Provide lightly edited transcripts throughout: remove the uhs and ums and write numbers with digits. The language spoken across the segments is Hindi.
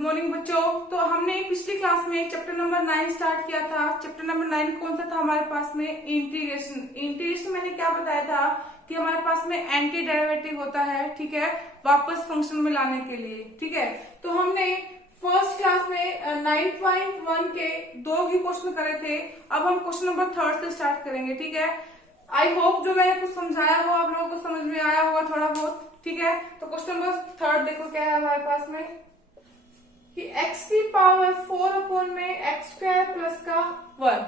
मॉर्निंग बच्चों। तो हमने पिछली क्लास में चैप्टर नंबर 9 स्टार्ट किया था। चैप्टर नंबर 9 कौन सा था हमारे पास में? इंटीग्रेशन। इंटीग्रेशन मैंने क्या बताया था कि हमारे पास में एंटी डेरिवेटिव होता है, ठीक है, वापस फंक्शन में लाने के लिए, ठीक है। तो हमने फर्स्ट क्लास में 9.1 के 2 ही क्वेश्चन करे थे। अब हम क्वेश्चन नंबर 3 से स्टार्ट करेंगे, ठीक है। आई होप जो मैंने कुछ समझाया हो आप लोगों को समझ में आया होगा थोड़ा बहुत, ठीक है। तो क्वेश्चन नंबर 3 देखो क्या है हमारे पास में कि x की पावर 4 अपॉन में एक्स स्क्वायर प्लस का 1,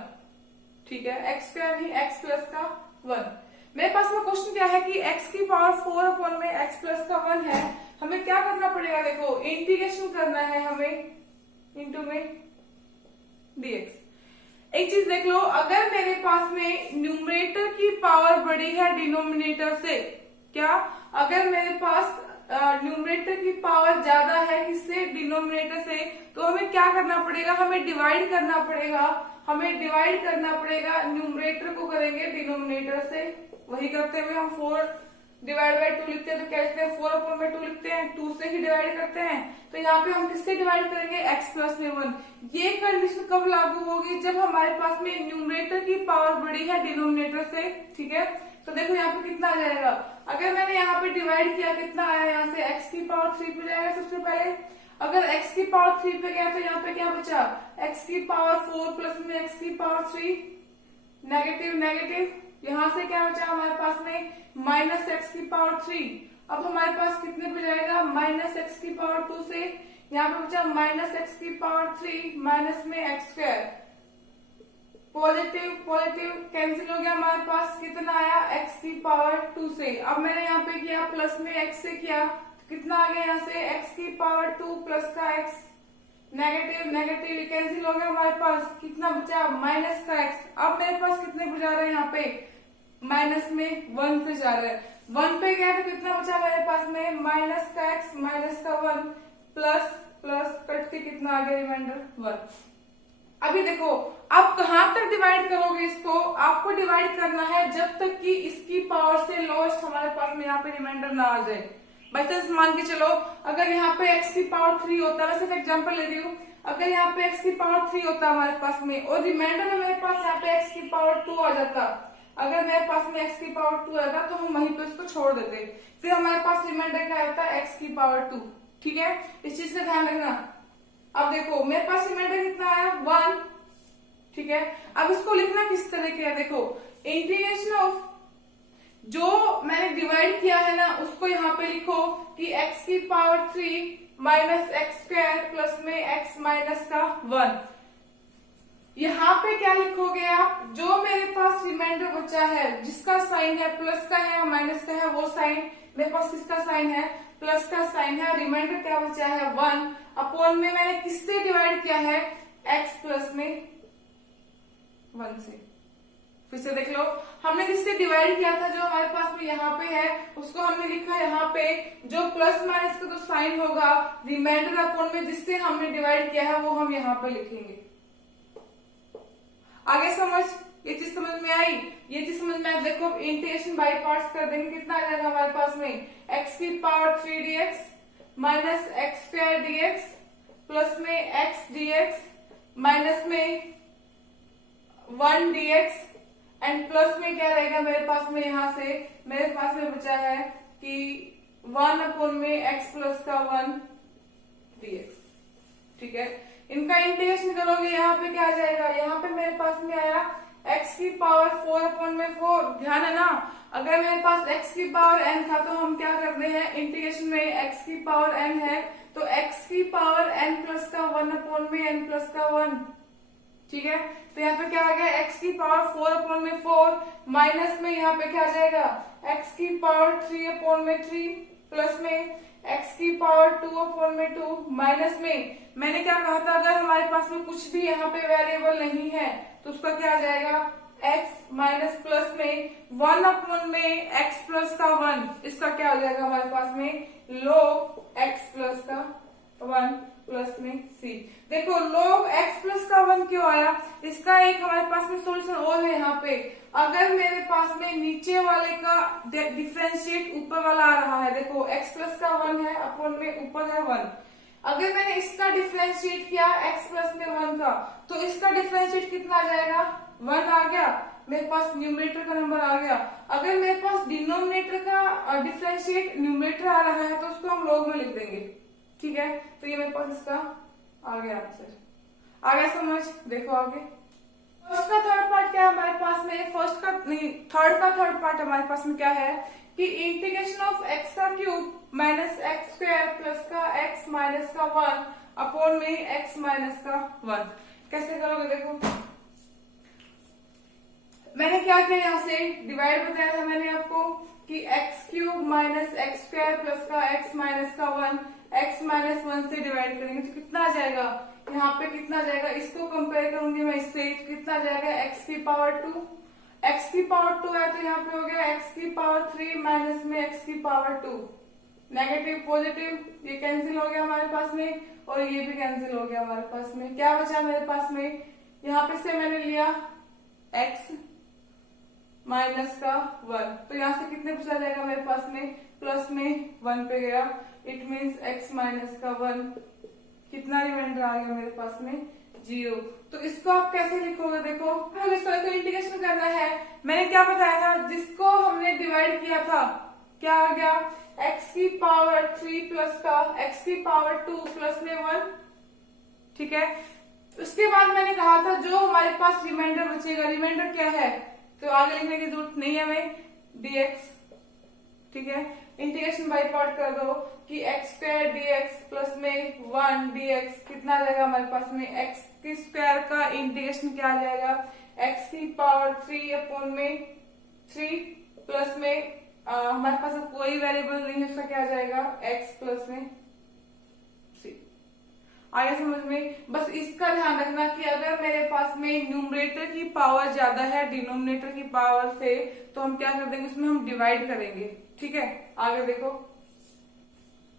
ठीक है, एक्स स्क्वायर नहीं x प्लस का 1। मेरे पास में क्वेश्चन क्या है कि x की पावर 4 अपॉन में x प्लस का 1 है। हमें क्या करना पड़ेगा? देखो इंटीग्रेशन करना है हमें इंटू में dx। एक चीज देख लो, अगर मेरे पास में न्यूमरेटर की पावर बड़ी है डिनोमिनेटर से, क्या अगर मेरे पास न्यूमरेटर की पावर ज्यादा है किससे? डिनोमिनेटर से, तो हमें क्या करना पड़ेगा? हमें डिवाइड करना पड़ेगा। हमें डिवाइड करना पड़ेगा, न्यूमरेटर को करेंगे डिनोमिनेटर से। वही करते हुए हम 4 डिवाइड बाई 2 लिखते हैं तो क्या लिखते हैं? 4 अपॉन में 2 लिखते हैं, 2 से ही डिवाइड करते हैं। तो यहाँ पे हम किससे डिवाइड करेंगे? x प्लस में 1। ये कंडीशन कब लागू होगी? जब हमारे पास में न्यूमरेटर की पावर बड़ी है डिनोमिनेटर से, ठीक है। तो देखो यहाँ पे कितना आ जाएगा, अगर मैंने यहाँ पे डिवाइड किया कितना आया? यहाँ से x की पावर 3 पे जाएगा सबसे पहले। अगर x की पावर 3 पे गया तो यहाँ पे क्या बचा? x की पावर 4 प्लस में x की पावर 3, नेगेटिव नेगेटिव, यहाँ से क्या बचा हमारे पास में? माइनस एक्स की पावर 3। अब हमारे पास कितने पे जाएगा? माइनस एक्स की पावर 2 से यहाँ पे बचा माइनस एक्स की पावर 3 माइनस में x square, positive positive cancel हो गया। हमारे पास कितना आया? x की पावर 2 से। अब मैंने यहाँ पे किया प्लस में x से किया तो कितना आ गया? यहाँ से x की पावर 2 प्लस का x, नेगेटिव नेगेटिव कैंसिल हो गया। हमारे पास कितना बचा? माइनस का x। अब मेरे पास कितने पे जा रहे हैं? यहाँ पे माइनस में 1 पे जा रहे हैं। 1 पे गया तो कितना बचा मेरे पास में? माइनस का x माइनस का 1 प्लस प्लस कट के कितना आ गया? रिमाइंडर 1। अभी देखो आप कहां तक डिवाइड करोगे इसको? आपको डिवाइड करना है जब तक कि इसकी पावर से लोएस्ट हमारे पास में यहाँ पे रिमाइंडर ना आ जाए। बाई चांस मान के चलो अगर यहाँ पे x की पावर 3 होता है, वैसे एग्जांपल ले रही हूँ, अगर यहाँ पे x की पावर 3 होता हमारे पास में और रिमाइंडर में मेरे पास यहाँ पे x की पावर 2 आ जाता, अगर मेरे पास में x की पावर 2 आ जाता तो हम वहीं पे उसको छोड़ देते, फिर हमारे पास रिमाइंडर क्या होता है? x की पावर 2, ठीक है। इस चीज का ध्यान रखना। अब देखो मेरे पास रिमाइंडर कितना आया? 1, ठीक है। अब इसको लिखना किस तरह के है? देखो इंटीग्रेशन ऑफ जो मैंने डिवाइड किया है ना उसको यहाँ पे लिखो कि x की power 3 minus x square plus में x माइनस का 1। यहाँ पे क्या लिखोगे आप? जो मेरे पास रिमाइंडर बचा है जिसका साइन है प्लस का है माइनस का है, वो साइन मेरे पास किसका साइन है? प्लस का साइन है। रिमाइंडर क्या बचा है? 1 अपॉन में मैंने किससे डिवाइड किया है? x प्लस में 1 से। फिर से देख लो, हमने जिससे डिवाइड किया था जो हमारे पास में यहाँ पे है उसको हमने लिखा यहाँ पे, जो प्लस माइनस का तो साइन होगा रिमाइंडर अपॉन में जिससे हमने डिवाइड किया है वो हम यहाँ पे लिखेंगे। आगे समझ? ये चीज समझ में आई? ये चीज समझ में आई? देखो इंटीग्रेशन बाई पार्ट्स कर देंगे, कितना आ जाएगा हमारे पास में? x की power 3 dx minus x square dx plus में x dx माइनस में 1 dx एंड प्लस में क्या रहेगा मेरे पास में? यहाँ से मेरे पास में बचा है कि 1 अपॉन में x प्लस का 1 dx, ठीक है। इनका इंटीग्रेशन करोगे यहाँ पे क्या आ जाएगा? यहाँ पे मेरे पास में आया x की पावर 4 अपॉन में 4। ध्यान है ना, अगर मेरे पास x की पावर n था तो हम क्या करते हैं इंटीग्रेशन में? x की पावर n है तो x की पावर n प्लस का 1 अपॉन में n प्लस का 1, ठीक है। तो यहाँ पे क्या आ गया? x की पावर 4 अपॉन में 4 माइनस में यहाँ पे क्या आ जाएगा? x की पावर 3 अपॉन में 3 प्लस में x की पावर 2 अपॉन में 2 माइनस में मैंने क्या कहा था? अगर हमारे पास में कुछ भी यहाँ पे वेरिएबल नहीं है तो उसका क्या आ जाएगा? x माइनस प्लस में 1 अपॉन में x प्लस का 1, इसका क्या हो जाएगा हमारे पास में? log x प्लस का 1 प्लस में c। देखो log x प्लस का 1 क्यों आया? इसका एक हमारे पास में सोल्यूशन और है यहाँ पे। अगर मेरे पास में नीचे वाले का डिफरेंशिएट ऊपर वाला आ रहा है, देखो x प्लस का 1 है अपॉन में ऊपर है 1, अगर मैंने इसका डिफरेंशिएट किया x प्लस में 1 का, तो इसका डिफरेंशिएट कितना आ जाएगा, 1 आ गया, मेरे पास न्यूमरेटर का नंबर आ गया। अगर मेरे पास डिनोमिनेटर का डिफरेंशिएट न्यूमरेटर आ रहा है तो उसको हम लॉग में लिख देंगे, ठीक है। तो ये मेरे पास इसका आ गया आंसर। आ गया समझ? देखो आगे फर्स्ट का थर्ड पार्ट क्या है हमारे पास में, फर्स्ट का नहीं, थर्ड का थर्ड पार्ट हमारे पास में क्या है कि इंटीग्रेशन ऑफ एक्स का cube minus x square plus का एक्स माइनस का 1 अपॉन में एक्स माइनस का 1। कैसे करोगे देखो, मैंने क्या किया, यहाँ से डिवाइड बताया था मैंने आपको कि x cube minus x square plus का एक्स माइनस का 1 एक्स माइनस 1 से डिवाइड करेंगे तो कितना आ जाएगा, यहाँ पे कितना आ जाएगा, इसको कंपेयर करूंगी मैं इससे, कितना आ जाएगा एक्स की पावर 2, एक्स की पावर 2 है तो यहाँ पे हो गया एक्स की पावर 3 माइनस में एक्स की पावर 2, नेगेटिव पॉजिटिव ये कैंसिल हो गया हमारे पास में और ये भी कैंसिल हो गया हमारे पास में। क्या बचा मेरे पास में, यहाँ पे से मैंने लिया एक्स माइनस का 1, तो यहाँ से कितने बचा जाएगा मेरे पास में, प्लस में 1 पे गया, इट मीन्स एक्स माइनस का 1, कितना रिमाइंडर आ गया मेरे पास में, 0। तो इसको आप कैसे लिखोगे, देखो हमें इसको इंटीग्रेशन करना है। मैंने क्या बताया था, जिसको हमने डिवाइड किया था क्या आ गया, एक्स की पावर 3 प्लस का एक्स की पावर 2 प्लस में 1, ठीक है। उसके बाद मैंने कहा था जो हमारे पास रिमाइंडर बचेगा, रिमाइंडर क्या है, तो आगे लिखने की जरूरत नहीं है हमें, dx, ठीक है। इंटीग्रेशन बाय पार्ट कर दो कि एक्स स्क्वायर dx प्लस में 1 dx कितना आ जाएगा हमारे पास में, एक्स की स्क्वायर का इंटीग्रेशन क्या आ जाएगा, एक्स की पावर 3 अपॉन में 3 प्लस में हमारे पास कोई वेरिएबल नहीं है, उसका क्या आ जाएगा, एक्स प्लस में 3। आगे समझ में, बस इसका ध्यान रखना कि अगर मेरे पास में न्यूमरेटर की पावर ज्यादा है डिनोमिनेटर की पावर से, तो हम क्या कर देंगे, उसमें हम डिवाइड करेंगे, ठीक है। आगे देखो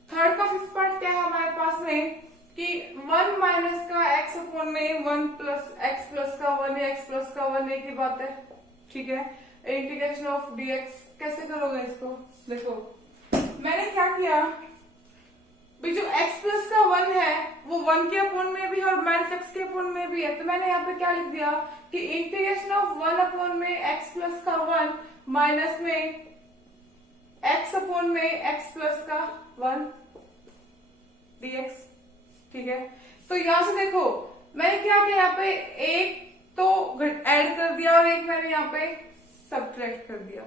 थर्ड का फिफ्थ पार्ट क्या है हमारे पास में कि 1 माइनस का एक्स अपॉन में 1 प्लस एक्स प्लस का 1 या एक्स प्लस का 1 एक ही बात है, ठीक है। इंटीग्रेशन ऑफ dx कैसे करोगे इसको, देखो मैंने क्या किया, जो x प्लस का 1 है वो 1 के अपॉन में भी है और माइनस एक्स के अपॉन में भी है, तो मैंने यहाँ पे क्या लिख दिया कि इंटीग्रेशन ऑफ 1 अपॉन में x प्लस का 1 माइनस में x अपॉन में x प्लस का 1 dx, ठीक है। तो यहां से देखो मैंने क्या किया, यहाँ पे एक तो ऐड कर दिया और एक मैंने यहाँ पे सब्ट्रैक्ट कर दिया,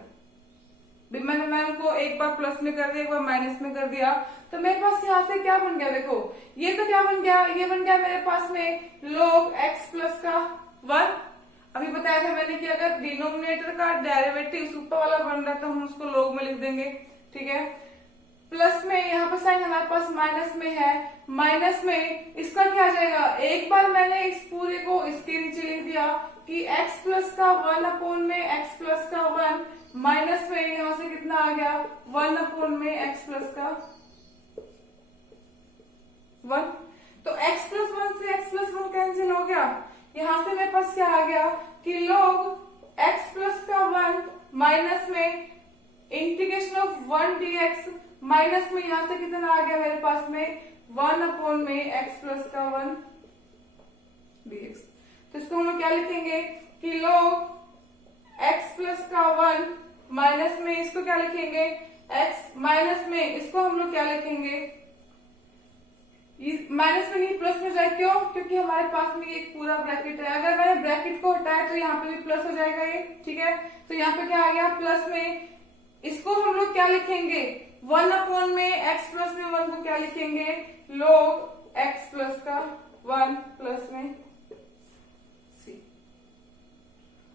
मैंने उनको एक बार प्लस में कर दिया एक बार माइनस में कर दिया, तो मेरे पास यहाँ से क्या बन गया, देखो ये तो क्या बन गया, ये बन गया मेरे पास में log x प्लस का 1। अभी बताया था मैंने कि अगर डिनोमिनेटर का डेरिवेटिव ऊपर वाला बन रहा है तो हम उसको log में लिख देंगे, ठीक है। प्लस में यहाँ पर साइन हमारे पास माइनस में है, माइनस में इसका क्या आ जाएगा, एक बार मैंने इस पूरे को इसके नीचे लिख दिया कि x प्लस का 1 अपॉन में x प्लस का 1 माइनस में यहाँ से कितना आ गया 1 अपॉन में x प्लस का 1। तो x प्लस 1 से x प्लस 1 कैंसिल हो गया, यहाँ से मेरे पास क्या आ गया कि log x प्लस का 1 माइनस में इंटीग्रेशन ऑफ 1 dx माइनस में यहाँ से कितना आ गया मेरे पास में 1 अपॉन में x प्लस का 1 dx। तो इसको हम लोग क्या लिखेंगे कि log x प्लस का 1 माइनस में इसको क्या लिखेंगे x माइनस में इसको हम लोग क्या लिखेंगे, माइनस में नहीं प्लस में जाए, क्यों, क्योंकि हमारे पास में एक पूरा ब्रैकेट है, अगर मैंने ब्रैकेट को हटाया तो यहाँ पे भी प्लस हो जाएगा ये, ठीक है। तो यहाँ पे क्या आ गया प्लस में, इसको हम लोग क्या लिखेंगे 1 अपॉन में x प्लस में 1 को क्या लिखेंगे log x प्लस का 1 प्लस में c।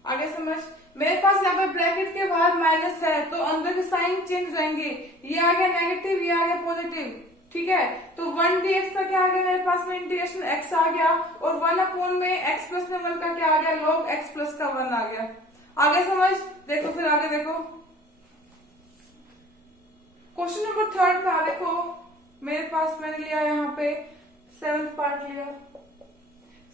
आगे समझ, मेरे पास यहाँ पे ब्रैकेट के बाहर माइनस है तो अंदर के साइन चेंज हो जाएंगे, ये आ गया नेगेटिव ये आ गया पॉजिटिव, ठीक है। तो 1 dx का क्या आ गया मेरे पास में इंटीग्रेशन x आ गया और 1 अपॉन में x प्लस में 1 का क्या आ गया log x प्लस का 1 आ गया। आगे समझ, देखो फिर आगे देखो क्वेश्चन नंबर थर्ड का, देखो मेरे पास मैंने लिया यहाँ पे 7th पार्ट लिया।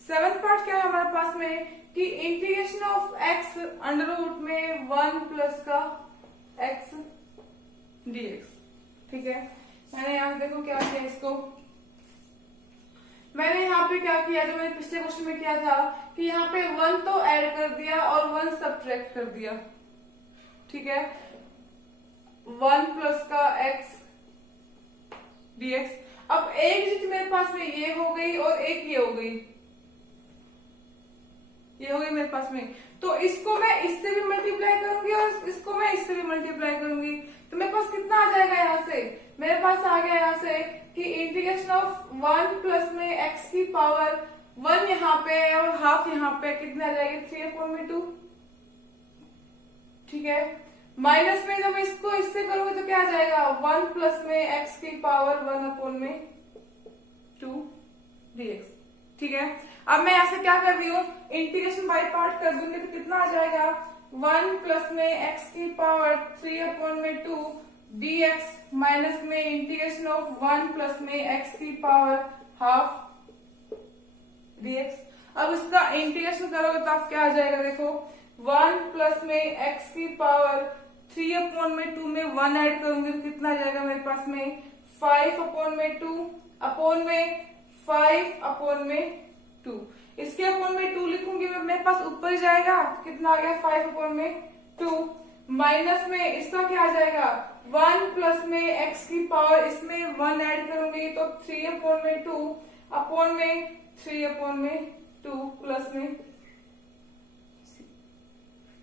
7th पार्ट क्या है हमारे पास में कि integration of x under root में 1 प्लस का x dx, ठीक है। मैंने यहाँ देखो क्या किया, इसको मैंने यहाँ पे क्या किया, जो मैंने पिछले क्वेश्चन में किया था कि यहाँ पे 1 तो ऐड कर दिया और 1 सब्ट्रैक्ट कर दिया, ठीक है। 1 प्लस का x dx। अब एक चीज मेरे पास में ये हो गई और एक ये हो गई, ये हो गई मेरे पास में। तो इसको मैं इससे भी मल्टीप्लाई करूंगी और इसको मैं इससे भी मल्टीप्लाई करूंगी, तो मेरे पास कितना आ जाएगा यहाँ से, मेरे पास आ गया यहाँ से कि इंटीग्रेशन ऑफ 1 प्लस में x की पावर 1 यहाँ पे है और हाफ यहाँ पे, कितने आ जाएगी 3/2, ठीक है। माइनस में जब इसको इससे करोगे तो क्या आ जाएगा 1 प्लस में x की पावर 1/2 dx, ठीक है। अब मैं ऐसे क्या कर रही हूँ, इंटीग्रेशन बाय पार्ट कर दूंगी तो कितना आ जाएगा 1 प्लस में x की पावर 3/2 dx माइनस में इंटीग्रेशन ऑफ 1 प्लस में x की पावर हाफ dx। अब इसका इंटीग्रेशन करोगे तो आप क्या आ जाएगा, देखो 1 प्लस में x की पावर 3/2 में 1 ऐड करूंगी तो कितना आ जाएगा मेरे पास में 5/2 अपॉन में 5/2। इसके अपॉन में 2 लिखूंगी मैं, मेरे पास ऊपर जाएगा कितना आ गया 5/2 माइनस में इसका क्या आ जाएगा 1 प्लस में x की पावर इसमें 1 ऐड करूंगी तो 3/2 अपॉन में 3/2 प्लस में,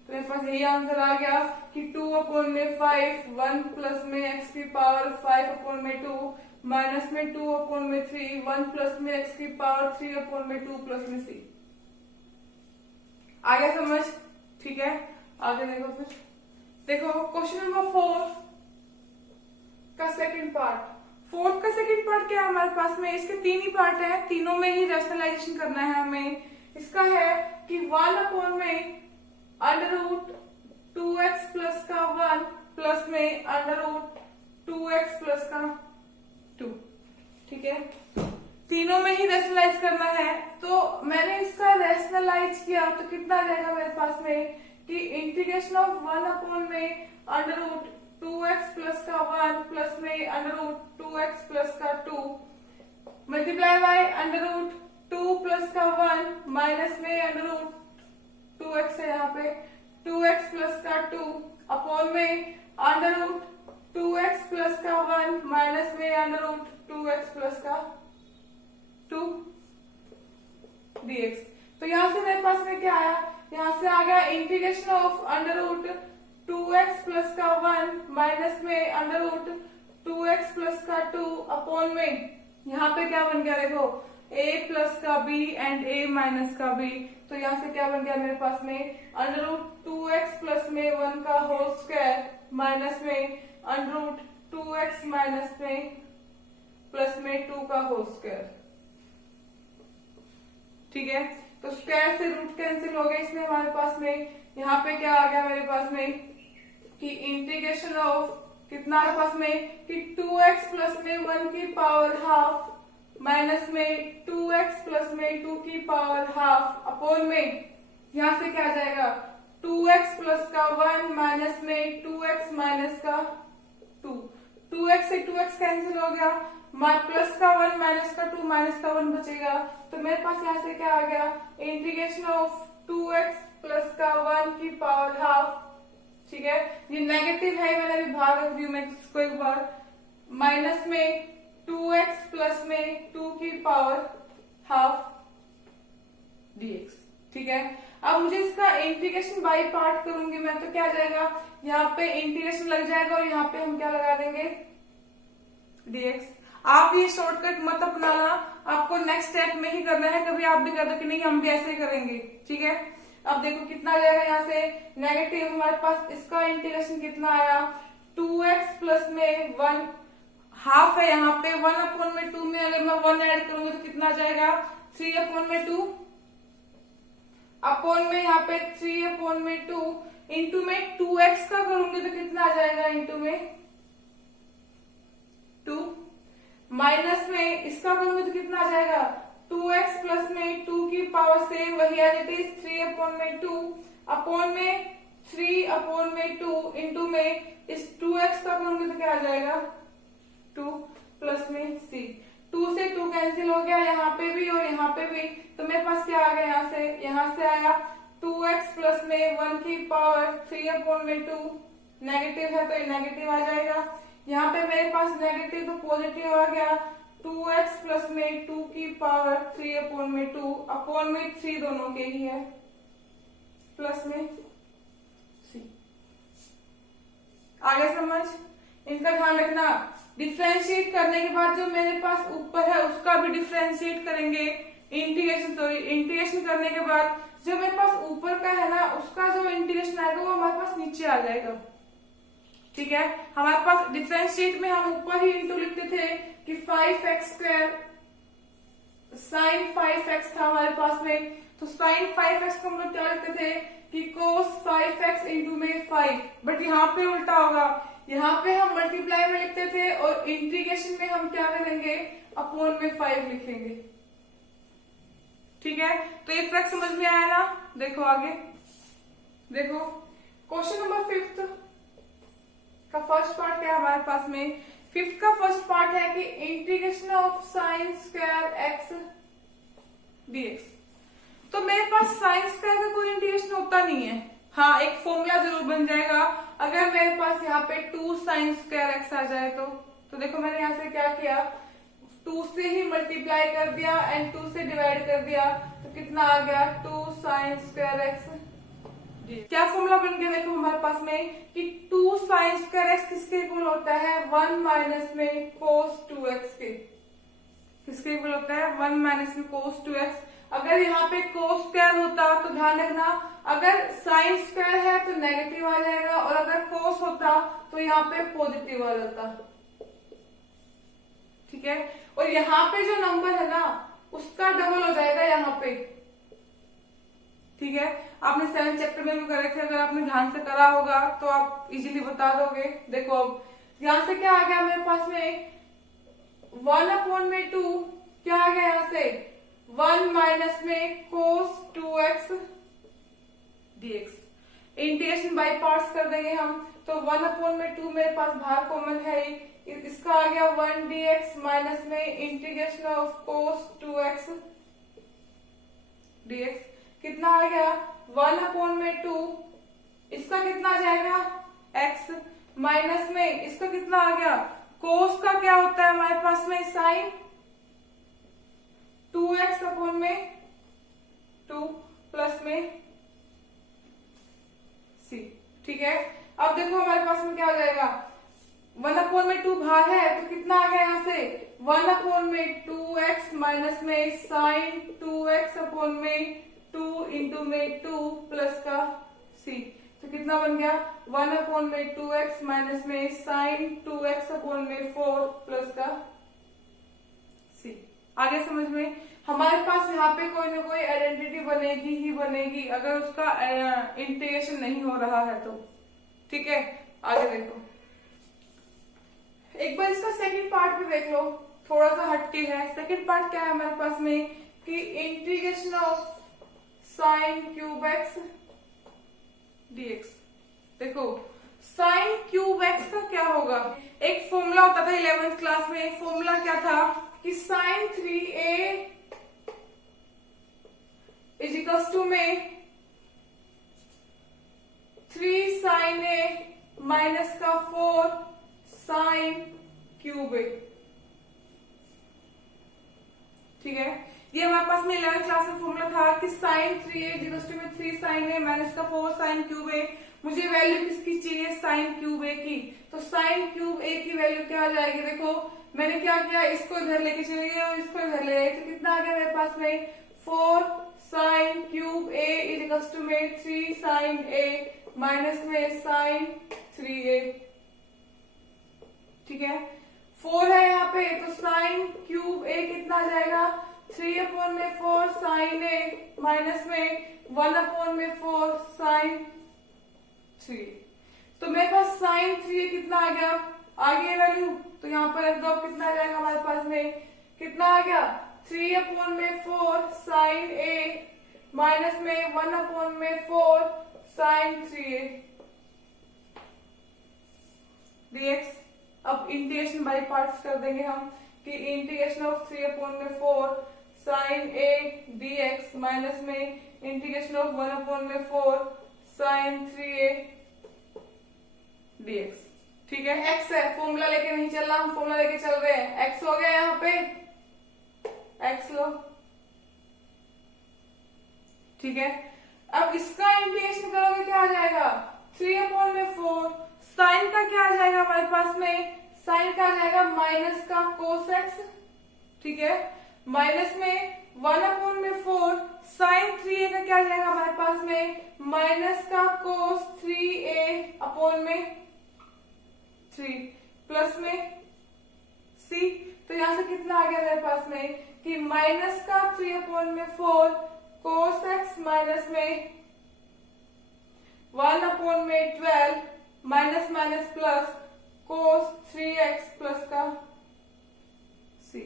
तो मेरे पास यही आंसर आ गया कि 2/5 1 प्लस में x की पावर 5/2 माइनस में 2/3 1 प्लस में x की पावर 3/2 प्लस में c। आ गया समझ, ठीक है। आगे देखो, फिर देखो क्वेश्चन नंबर 4 का सेकंड पार्ट। फोर्थ का सेकंड पार्ट क्या है हमारे पास में, इसके 3 ही पार्ट है, तीनों में ही रैशनलाइजेशन करना है हमें। इसका है कि 1 में √2x प्लस का 1 प्लस में √2x प्लस का 2, ठीक है। तीनों में ही रैशनलाइज करना है, तो मैंने इसका रैशनलाइज किया तो कितना आ जाएगा मेरे पास में कि इंटीग्रेशन ऑफ 1 में √2x प्लस का 1 प्लस में √2x प्लस का 2 मल्टीप्लाई बाय √2 प्लस का 1 माइनस में √2x है यहाँ पे 2x प्लस का 2 अपॉन में √2x प्लस का 1 माइनस में √2x प्लस का 2 dx। तो यहाँ से मेरे पास में क्या आया, यहाँ से आ गया इंटीग्रेशन ऑफ √2x प्लस का 1 माइनस में √2x प्लस का 2 अपॉन में यहाँ पे क्या बन गया, देखो a प्लस का b एंड a माइनस का b। तो यहाँ से क्या बन गया मेरे पास में √2x प्लस में 1 का होल स्क्वायर माइनस में √2x माइनस में प्लस में 2 का होल स्क्वायर, ठीक है। तो स्क्वायर से रूट कैंसिल हो गया इसमें हमारे पास में। यहाँ पे क्या आ गया मेरे पास में कि इंटीग्रेशन ऑफ कितना हमारे पास में कि 2x प्लस में 1 की पावर हाफ माइनस में 2x प्लस में 2 की पावर हाफ अपॉन में यहाँ से क्या आ जाएगा 2x प्लस का 1 माइनस में 2x माइनस का 2, 2x से 2x कैंसिल हो गया, प्लस का 1 माइनस का 2 माइनस का 1 बचेगा। तो मेरे पास यहाँ से क्या आ गया इंटीग्रेशन ऑफ 2x प्लस का 1 की पावर हाफ, ठीक है। ये नेगेटिव है, मैंने अभी बाहर रख दी मैं इसको एक बार, माइनस में 2x प्लस में 2 की पावर हाफ dx, ठीक है। अब मुझे इसका इंटीग्रेशन बाय पार्ट करूंगी मैं, तो क्या आ जाएगा यहाँ पे इंटीग्रेशन लग जाएगा और यहाँ पे हम क्या लगा देंगे dx। आप ये शॉर्टकट मत अपनाना, आपको नेक्स्ट स्टेप में ही करना है, कभी आप भी कर दो कि नहीं हम भी ऐसे ही करेंगे, ठीक है। अब देखो कितना आ जाएगा यहाँ से नेगेटिव, हमारे पास इसका इंटीग्रेशन कितना आया 2x प्लस में 1 हाफ है यहाँ पे 1/2 में अगर मैं 1 ऐड करूंगी तो कितना आ जाएगा 3/2 अपॉन में यहाँ पे 3/2 इंटू में 2x का करूंगी तो कितना आ जाएगा इंटू में 2 माइनस में इसका करूंगी तो कितना आ जाएगा 2x प्लस में 2 की पावर से वही आ जाती है 3/2 अपॉन में 3/2 इंटू में इस 2x का करूंगी तो क्या आ जाएगा 2 प्लस में c। 2 से 2 कैंसिल हो गया, यहाँ पे भी और यहाँ पे भी। तो मेरे पास क्या आ गया, यहाँ से आया 2x प्लस में 1 की पावर 3/2, नेगेटिव है तो ये नेगेटिव आ जाएगा। यहाँ पे मेरे पास नेगेटिव तो पॉजिटिव आ गया, 2x प्लस में 2 की पावर 3/2, अपॉन में 3 दोनों के ही है, प्लस में c। आगे समझ, इनका ध्यान रखना। डिफ्रेंशिएट करने के बाद जो मेरे पास ऊपर है उसका भी डिफ्रेंशिएट करेंगे, इंटीग्रेशन करने के बाद जो मेरे पास ऊपर का है ना उसका जो इंटीग्रेशन आएगा वो हमारे पास नीचे आ जाएगा। ठीक है, हमारे पास डिफरेंशिएट में हम ऊपर ही इंटू लिखते थे कि 5x² sin 5x था हमारे पास में, तो sin 5x को हम लोग क्या लिखते थे कि cos 5x इंटू में 5। बट यहाँ पे उल्टा होगा, यहाँ पे हम मल्टीप्लाई में लिखते थे और इंटीग्रेशन में हम क्या करेंगे, अपॉन में 5 लिखेंगे। ठीक है, तो ये फर्क समझ में आया ना। देखो आगे, देखो क्वेश्चन नंबर 5 का फर्स्ट पार्ट क्या है हमारे पास में। 5th का फर्स्ट पार्ट है कि integration of sin square x dx। तो मेरे पास sin स्क्वायर का कोई इंटीग्रेशन होता नहीं है। हाँ, एक फॉर्मूला जरूर बन जाएगा अगर मेरे पास यहाँ पे 2 sin स्क्वायर x आ जाए तो देखो मैंने यहाँ से क्या किया, 2 से ही मल्टीप्लाई कर दिया एंड 2 से डिवाइड कर दिया, तो कितना आ गया 2 sin स्क्वायर x। क्या फॉर्मूला बन गया देखो हमारे पास में कि 2 sin स्क्वायर x किसके इक्वल होता है, 1 माइनस में cos 2x के। किसके इक्वल होता है, 1 माइनस में cos 2x। अगर यहाँ पे cos स्क्वायर होता तो ध्यान रखना, अगर sin स्क्वायर है तो नेगेटिव आ जाएगा और अगर cos होता तो यहाँ पे पॉजिटिव आ जाता। ठीक है, और यहाँ पे जो नंबर है ना उसका डबल हो जाएगा यहाँ पे। ठीक है, आपने 7 चैप्टर में भी करे थे, अगर आपने ध्यान से करा होगा तो आप इजीली बता दोगे। देखो अब यहाँ से क्या आ गया मेरे पास में 1/2, क्या आ गया यहाँ से 1 माइनस में cos 2x dx। Integration by parts कर देंगे हम, तो 1/2 मेरे पास बाहर कॉमन है ही, इसका आ गया 1 dx माइनस में integration of cos 2x dx। कितना आ गया 1/2, इसका कितना आ जाएगा x माइनस में इसका कितना आ गया, cos का क्या होता है हमारे पास में sin 2x अपॉन में 2 प्लस में c। ठीक है, अब देखो हमारे पास में क्या हो जाएगा, 1/2 बाहर है तो कितना आ गया यहाँ से 1/2x माइनस में sin 2x अपॉन में 2 इंटू में 2 प्लस का c। तो कितना बन गया 1/2x माइनस में sin 2x अपॉन में 4 प्लस का c। आगे समझ में, हमारे पास यहाँ पे कोई ना कोई आइडेंटिटी बनेगी ही बनेगी अगर उसका इंटीग्रेशन नहीं हो रहा है तो। ठीक है, आगे देखो, एक बार इसका सेकंड पार्ट भी देख लो, थोड़ा सा हटके है। सेकंड पार्ट क्या है हमारे पास में कि integration of sin cube x dx। देखो sin क्यूब x का क्या होगा, एक फॉर्मूला होता था 11th क्लास में, एक फॉर्मूला क्या था कि sin 3a is equals to में 3 sin a माइनस का 4 sin क्यूब a। ठीक है, ये हमारे पास में 11th क्लास में फॉर्मूला था कि sin 3a इक्वल्स टू में 3 sin a माइनस का 4 sin क्यूब a। मुझे वैल्यू किसकी चाहिए, sin क्यूब a की, तो sin क्यूब a की वैल्यू क्या आ जाएगी, देखो मैंने क्या किया, इसको इधर लेके चली गई और इसको इधर ले आई, तो कितना आ गया मेरे पास में 4 sin cube a equals to में 3 sin a माइनस में sin 3a। ठीक है, 4 है यहाँ पे तो sin क्यूब a कितना आ जाएगा 3/4 sin a माइनस में 1/4 sin 3। तो मेरे पास sin 3a कितना आ गया, आ गया वैल्यू, तो यहाँ पर रख दो, कितना आ जाएगा हमारे पास में, कितना आ गया 3/4 sin a माइनस में 1/4 sin 3a dx। अब इंटीग्रेशन बाय पार्ट्स कर देंगे हम कि integration of 3/4 sine A dx minus में integration of 1/4 sine 3a dx। ठीक है, x है, फॉर्मूला लेके नहीं चल रहा, हम फॉर्मूला लेके चल रहे हैं। x हो गया यहाँ पे, x लो। ठीक है, अब इसका इंटीग्रेशन करोगे क्या आ जाएगा, 3/4 साइन का क्या आ जाएगा हमारे पास में, साइन का आ जाएगा माइनस का कोस एक्स। ठीक है, माइनस में 1/4 साइन 3a का क्या आ जाएगा हमारे पास में, माइनस का कोस 3a अपॉन में 3 प्लस में c। तो यहां से कितना आ गया मेरे पास में कि माइनस का 3/4 कोस एक्स माइनस में 1/12 minus minus plus cos 3x plus का c।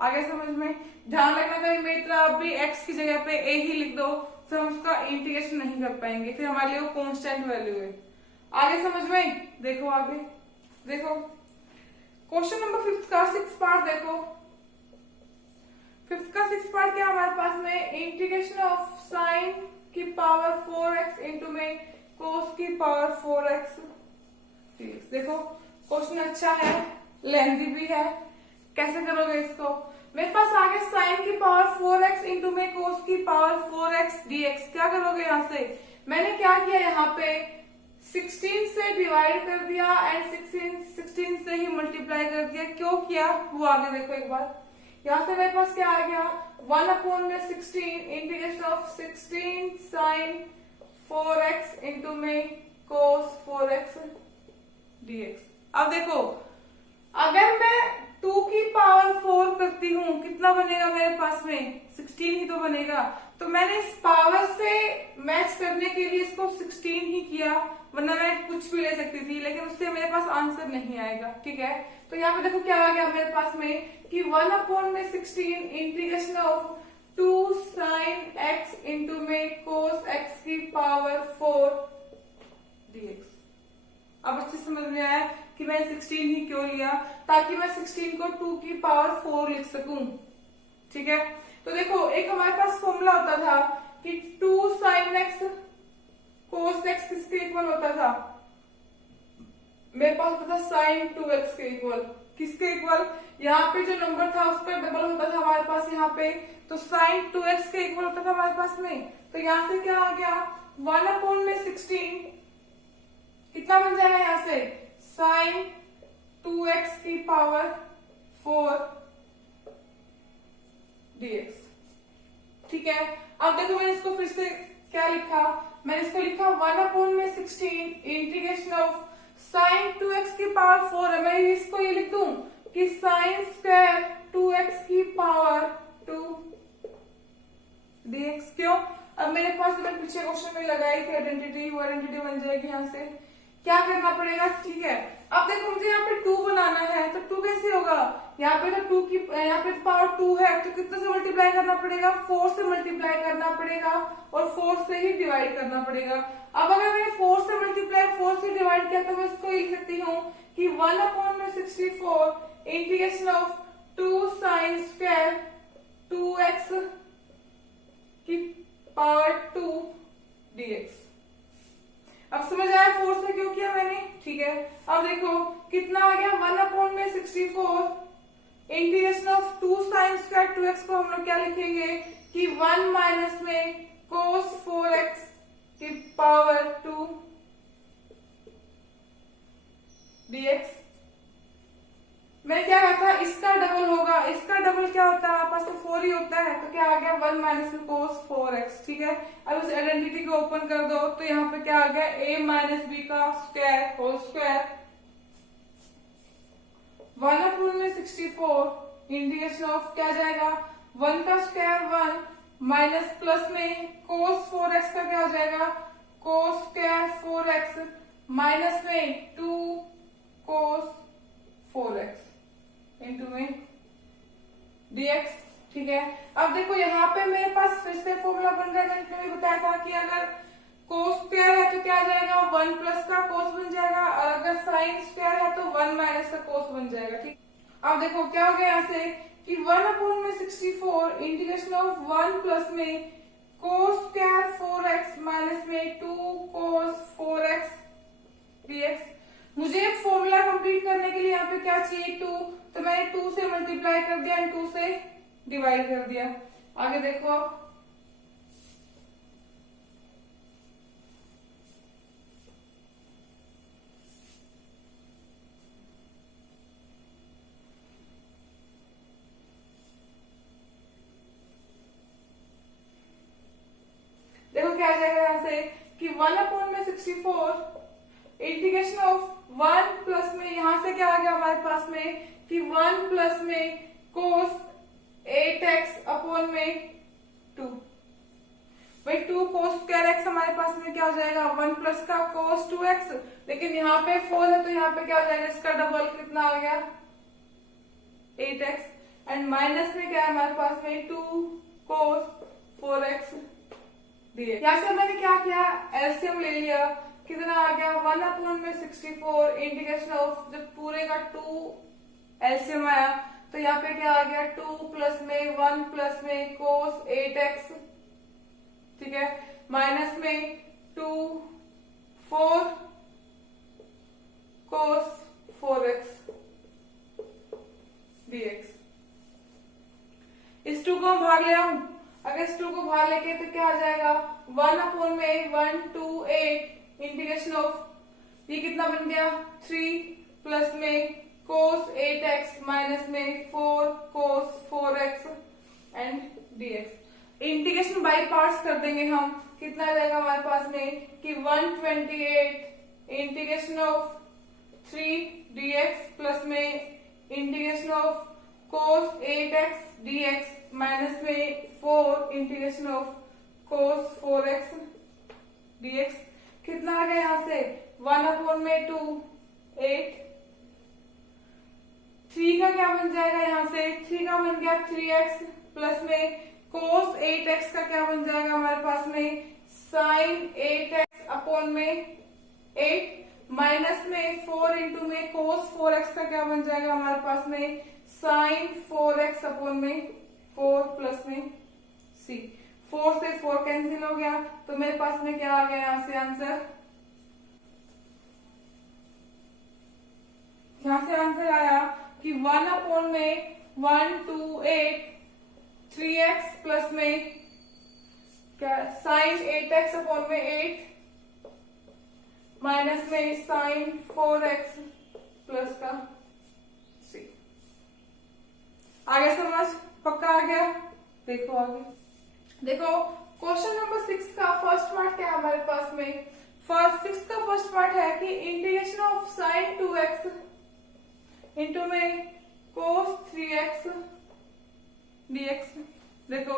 आगे समझ में, ध्यान रखना कहीं मेरी तरह आप भी x की जगह पे a ही लिख दो, फिर हम उसका इंटीग्रेशन नहीं कर पाएंगे, फिर हमारे लिए वो कांस्टेंट वैल्यू है। आगे समझ में, देखो आगे देखो क्वेश्चन नंबर 5 का 6 पार्ट देखो। 5 का 6 पार्ट क्या हमारे पास में, इंटीग्रेशन ऑफ साइन की पावर 4x इंटू में कोस की पावर 4x। देखो क्वेश्चन अच्छा है, लेंथी भी है, कैसे करोगे इसको। मेरे पास आगे साइन की पावर 4x इंटू में कोस की पावर 4x dx। क्या करोगे यहाँ से, मैंने क्या किया यहाँ पे 16 से डिवाइड कर दिया एंड 16 से ही मल्टीप्लाई कर दिया। क्यों किया वो आगे देखो एक बार। यहाँ से मेरे पास क्या आ गया, 1/16 integration of 16 sign 4x into में कोस 4x dx। अब देखो अगर मैं 2 की पावर 4 करती हूँ कितना बनेगा मेरे पास में, 16 ही तो बनेगा। तो मैंने इस पावर से मैच करने के लिए इसको 16 ही किया, वरना मैं कुछ भी ले सकती थी, लेकिन उससे मेरे पास आंसर नहीं आएगा। ठीक है, तो यहाँ पे देखो क्या आ गया मेरे पास में कि 1/16 integration of 2 sine x into में कोस x की पावर 4 dx। अब अच्छे समझ में आया कि मैं 16 ही क्यों लिया, ताकि मैं 16 को 2 की पावर 4 लिख सकूं। ठीक है, तो देखो एक हमारे पास फॉर्मूला होता था कि 2 साइन एक्स कोस एक्स किसके इक्वल होता था, मेरे पास होता था साइन 2x के इक्वल। किसके इक्वल, यहाँ पे जो नंबर था उस पर डबल होता था हमारे पास यहाँ पे, तो साइन 2x के इक्वल होता था हमारे पास में। तो यहाँ से क्या आ गया, 1/16 कितना बन जाएगा यहाँ से, साइन 2x की पावर 4 dx। ठीक है, अब देखो मैंने इसको फिर से क्या लिखा, मैंने इसको लिखा 1/16 इंटीग्रेशन ऑफ साइन 2x की पावर 4 है। मैं इसको ये लिख दूं कि साइन स्क्वायर 2x की पावर 2 dx। क्यों, अब मेरे पास मैंने पीछे क्वेश्चन में लगाई थी आइडेंटिटी, वो आइडेंटिटी बन जाएगी। यहाँ से क्या करना पड़ेगा, ठीक है, अब देखो मुझे यहाँ पे 2 बनाना है, तो 2 कैसे होगा, यहाँ पे तो 2 की यहाँ पे पावर 2 है, तो कितने से मल्टीप्लाई करना पड़ेगा, 4 से मल्टीप्लाई करना पड़ेगा और 4 से ही डिवाइड करना पड़ेगा। अब अगर मैंने 4 से मल्टीप्लाई 4 से डिवाइड किया तो मैं इसको लिख सकती हूँ कि 1/64 integration of 2 sine square 2x की पावर 2 dx। अब समझ आया 4 से क्यों किया मैंने। ठीक है, अब देखो कितना आ गया, 1/64 integration of 2 sine square 2x को हम लोग क्या लिखेंगे कि 1 माइनस में कोस 4x की पावर 2 dx। मैं क्या कहा था, इसका डबल होगा, इसका डबल क्या होता है, हमारे पास तो 4 ही होता है, तो क्या आ गया 1 माइनस में कोस 4x। ठीक है, अब इस आइडेंटिटी को ओपन कर दो तो यहाँ पे क्या आ गया, a माइनस बी का square whole square 1/64 integration of क्या जाएगा, 1 का स्क्वायर 1 माइनस प्लस में कोस 4x का क्या हो जाएगा, कोस स्क्वायर 4x माइनस में 2 कोस 4x इंटू में dx। ठीक है, अब देखो यहाँ पे मेरे पास फिर से फॉर्मूला बन रहा है, मैंने बताया था कि अगर कोस स्क्वायर है तो क्या आ जाएगा, 1 प्लस का कोस बन जाएगा, और अगर साइन स्क्वायर है तो 1 माइनस का कोस बन जाएगा। ठीक, अब देखो क्या हो गया यहाँ से कि 1/64 इंटीग्रेशन ऑफ 1 प्लस में cos स्क्वायर 4x माइनस में 2 cos 4x dx। मुझे फॉर्मूला कंप्लीट करने के लिए यहाँ पे क्या चाहिए 2, तो मैंने 2 से मल्टीप्लाई कर दिया एंड 2 से डिवाइड कर दिया। आगे देखो अब देखो क्या आ जाएगा यहाँ से कि 1/64 इंटीग्रेशन ऑफ 1 प्लस में यहां से क्या आ गया हमारे पास में कि 1 प्लस में cos 8x अपॉन में 2। भाई 2 cos स्क्वायर x हमारे पास में क्या हो जाएगा 1 प्लस का cos 2x, लेकिन यहाँ पे 4 है तो यहाँ पे क्या हो जाएगा इसका डबल कितना आ गया 8x एंड माइनस में क्या है हमारे पास में 2 cos 4x dx। यहाँ से मैंने क्या किया एलसीएम ले लिया, कितना आ गया 1/64 इंटीग्रेशन ऑफ, जब पूरे का 2 एलसीएम आया तो यहाँ पे क्या आ गया 2 प्लस में 1 प्लस में cos 8x, ठीक है, माइनस में 2 4 cos 4x dx। इस 2 को मैं भाग ले रहा हूं, अगर इस 2 को भाग लेके तो क्या आ जाएगा 1/128 इंटीग्रेशन ऑफ, ये कितना बन गया 3 प्लस में cos 8x माइनस में 4 cos 4x and dx। Integration by parts कर देंगे हम, कितना आ जाएगा हमारे पास में कि 128 इंटीग्रेशन ऑफ 3 dx प्लस में integration of cos 8x dx minus में 4 integration of cos 4x dx। कितना आ गया यहाँ से 1/2 8। 3 का क्या बन जाएगा यहाँ से 3 का बन गया 3x प्लस में cos 8x का क्या बन जाएगा हमारे पास में sin 8x अपॉन में 8 माइनस में 4 इंटू में cos 4x का क्या बन जाएगा हमारे पास में sin 4x अपॉन में 4 प्लस में c। 4 से 4 कैंसिल हो गया तो मेरे पास में क्या आ गया यहाँ से आंसर, यहाँ से आंसर आया कि 1/128 3x प्लस में क्या sin 8x अपॉन में 8 माइनस में sin 4x प्लस का c। आगे समझ पक्का आ गया। देखो आगे देखो क्वेश्चन नंबर 6 का फर्स्ट पार्ट क्या है हमारे पास में, फर्स्ट 6 का फर्स्ट पार्ट है कि integration of sin 2x into में cos 3x dx। देखो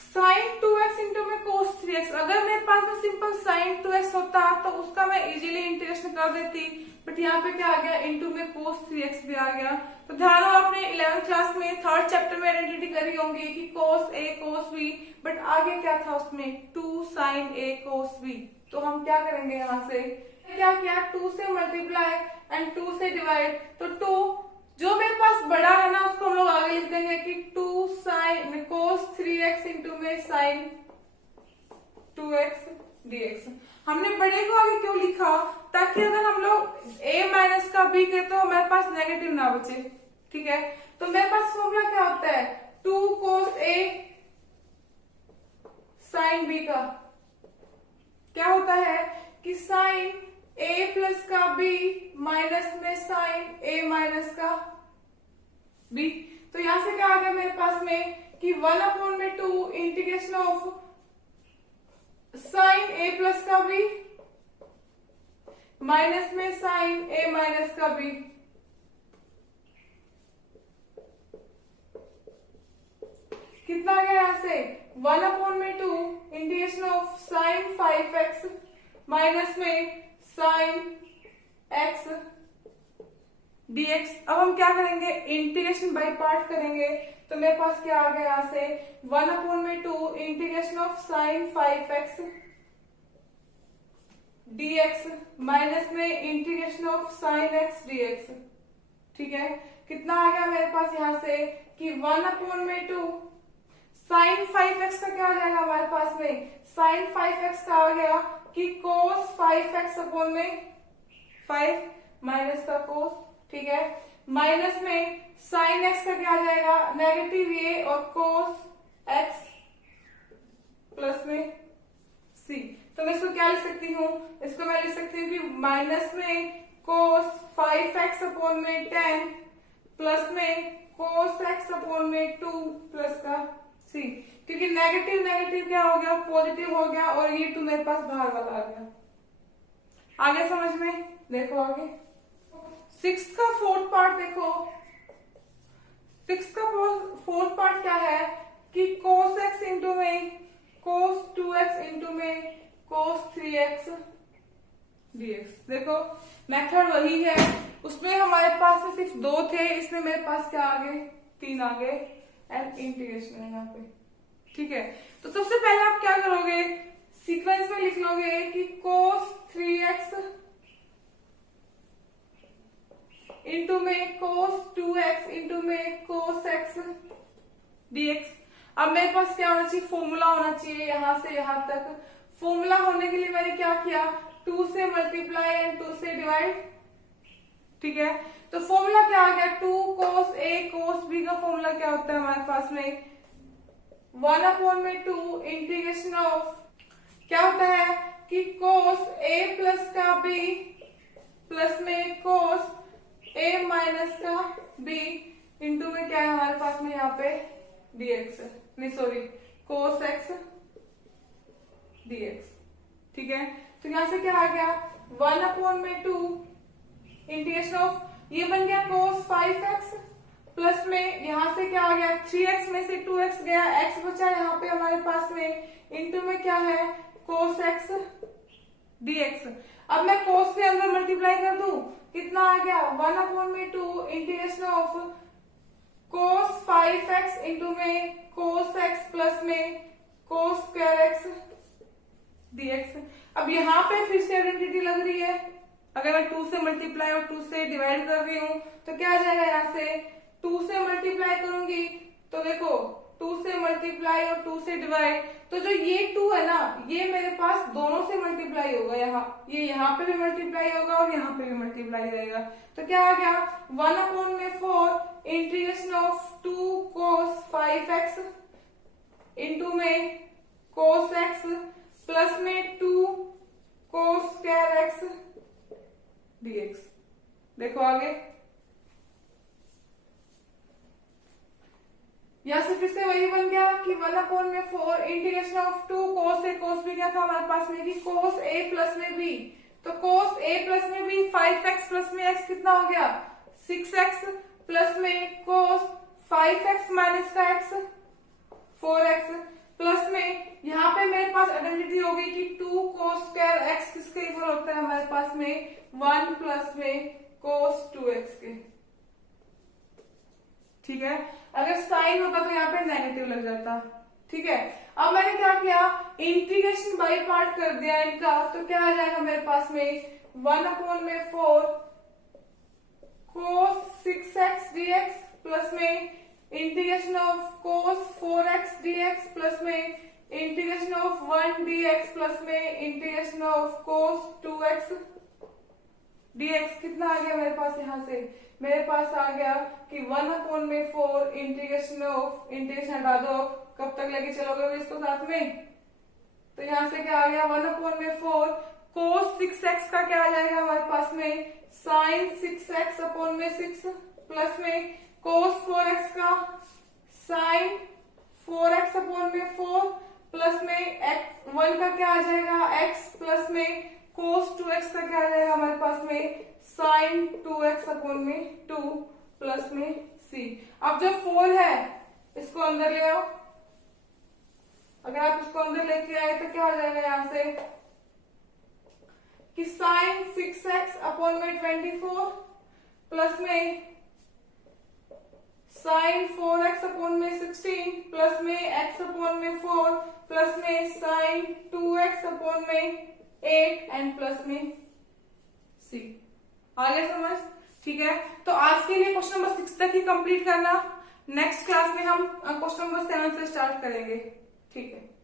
sin 2x इंटू में cos 3x, अगर मेरे पास में सिंपल sin 2x होता तो उसका मैं इजीली इंटीग्रेशन कर देती, बट यहाँ पे क्या आ गया इंटू में cos 3x भी आ गया। तो ध्यान हो आपने 11th क्लास में 3rd चैप्टर में आइडेंटिटी करी होंगी कि cos a cos b, but आगे क्या था उसमें 2 sin a cos b। तो हम क्या करेंगे यहाँ से क्या किया 2 से मल्टीप्लाई एंड 2 से डिवाइड, तो 2 जो मेरे पास बड़ा है ना उसको हम लोग आगे लिख देंगे कि 2 sin cos 3x इंटू में sin 2x dx। हमने बड़े को आगे क्यों लिखा, ताकि अगर हम लोग a माइनस का b करते तो हमारे पास नेगेटिव ना बचे, ठीक है। तो मेरे पास फॉर्मूला क्या होता है 2 cos a sin b का क्या होता है कि sin a प्लस का b माइनस में sin a माइनस का b। तो यहां से क्या आ गया मेरे पास में कि 1/2 integration of sin a plus का b माइनस में sin a माइनस का b। कितना आ गया यहां से 1/2 integration of sin 5x minus में sin x dx। अब हम क्या करेंगे इंटीग्रेशन बाय पार्ट करेंगे, तो मेरे पास क्या आ गया यहां से 1/2 integration of sin 5x dx minus में integration of sin x dx, ठीक है। कितना आ गया मेरे पास यहाँ से कि 1/2 साइन 5x का क्या आ जाएगा हमारे पास में, साइन 5x का आ गया कि कोस 5x अपॉन में 5 माइनस का कोस, ठीक है, माइनस में साइन x का क्या आ जाएगा नेगेटिव a और कोस x प्लस में c। तो मैं इसको क्या लिख सकती हूँ, इसको मैं लिख सकती हूँ कि माइनस में कोस 5x अपॉन में 10 प्लस में कोस x अपॉन में 2 प्लस का c, क्योंकि नेगेटिव नेगेटिव क्या हो गया पॉजिटिव हो गया और ये 2 मेरे पास बाहर वाला आ गया। आगे समझ में, देखो आगे 6 का फोर्थ पार्ट देखो, 6 का फोर्थ पार्ट क्या है कि cos x इंटू में cos 2x इंटू में cos 3x dx। देखो मेथड वही है, उसमें हमारे पास में सिर्फ 2 थे, इसमें मेरे पास क्या आ गए 3 आ गए एंड इंटीग्रेशन है यहाँ पे, ठीक है। तो सबसे पहले आप क्या करोगे, सीक्वेंस में लिख लोगे कि cos 3x इंटू में cos 2x इंटू में cos x dx। अब मेरे पास क्या होना चाहिए, फॉर्मूला होना चाहिए यहां से यहां तक। फॉर्मूला होने के लिए मैंने क्या किया, 2 से मल्टीप्लाई एंड 2 से डिवाइड, ठीक है। तो फॉर्मूला क्या आ गया, 2 cos a cos b का फॉर्मूला क्या होता है हमारे पास में 1/2 इंटीग्रेशन ऑफ क्या होता है कि cos a प्लस का b प्लस में cos a माइनस का b इंटू में क्या है हमारे पास में यहाँ पे dx, नहीं सॉरी cos x dx, ठीक है। तो यहां से क्या आ गया 1/2 इंटीग्रेशन ऑफ, ये बन गया cos 5x प्लस में यहां से क्या आ गया 3x में से 2x गया, x बचा यहाँ पे हमारे पास में, इंटू में क्या है cos x dx। अब मैं cos के अंदर मल्टीप्लाई कर दूं, कितना आ गया 1/2 integration of cos 5x into में cos x प्लस में cos स्क्वायर x dx। अब यहाँ पे फिर से आइडेंटिटी लग रही है, अगर मैं 2 से मल्टीप्लाई और 2 से डिवाइड कर रही हूँ तो क्या आ जाएगा, यहाँ से 2 से मल्टीप्लाई करूंगी तो देखो 2 से मल्टीप्लाई और 2 से डिवाइड, तो जो ये 2 है ना ये मेरे पास दोनों से मल्टीप्लाई होगा, ये यहाँ पे भी मल्टीप्लाई होगा और यहाँ पे भी मल्टीप्लाई रहेगा। तो क्या आ गया 1/4 integration of 2 cos 5x into में cos x प्लस में 2 cos स्क्वायर x dx। देखो आगे, यहां से फिर से वही बन गया कि 1/4 integration of 2 cos a cos b क्या था हमारे पास में कि cos a प्लस में b, तो cos a प्लस में b 5x प्लस में x कितना हो गया 6x प्लस में cos 5x माइनस का x 4x प्लस में यहाँ पे मेरे पास आइडेंटिटी हो गई कि 2 cos स्क्वायर x किसके इक्वल होता है हमारे पास में 1 प्लस में cos 2x के, ठीक है। अगर साइन होता तो यहाँ पे नेगेटिव लग जाता, ठीक है। अब मैंने क्या किया, इंटीग्रेशन बाई पार्ट कर दिया इनका, तो क्या आ जाएगा मेरे पास में 1/4 cos 6x dx प्लस में integration of cos 4x dx plus में इंटीग्रेशन ऑफ 1 dx प्लस में integration of cos 2x dx। कितना आ गया मेरे पास, यहाँ से मेरे पास आ गया कि 1/4 इंटीग्रेशन ऑफ, इंटीग्रेशन हटा दो, कब तक लेके चलोगे इसको साथ में, तो यहाँ से क्या आ गया 1/4 cos 6x का क्या आ जाएगा हमारे पास में sin 6x अपॉन में 6 प्लस में cos 4x का sin 4x अपॉन में 4 प्लस में x 1 का क्या आ जाएगा x प्लस में cos 2x का क्या आ जाएगा हमारे पास में sin 2x अपॉन में 2 प्लस में c। अब जो 4 है इसको अंदर ले आओ, अगर आप इसको अंदर लेके आए तो क्या हो जाएगा यहाँ से कि sin 6x अपॉन में 24 प्लस में sin 4x अपॉन में 16 प्लस में x अपॉन में 4 प्लस में sin 2x अपॉन में 8 एंड प्लस में c। आगे समझ, ठीक है, तो आज के लिए क्वेश्चन नंबर 6 तक ही कंप्लीट करना। नेक्स्ट क्लास में हम क्वेश्चन नंबर 7 से स्टार्ट करेंगे। ठीक है।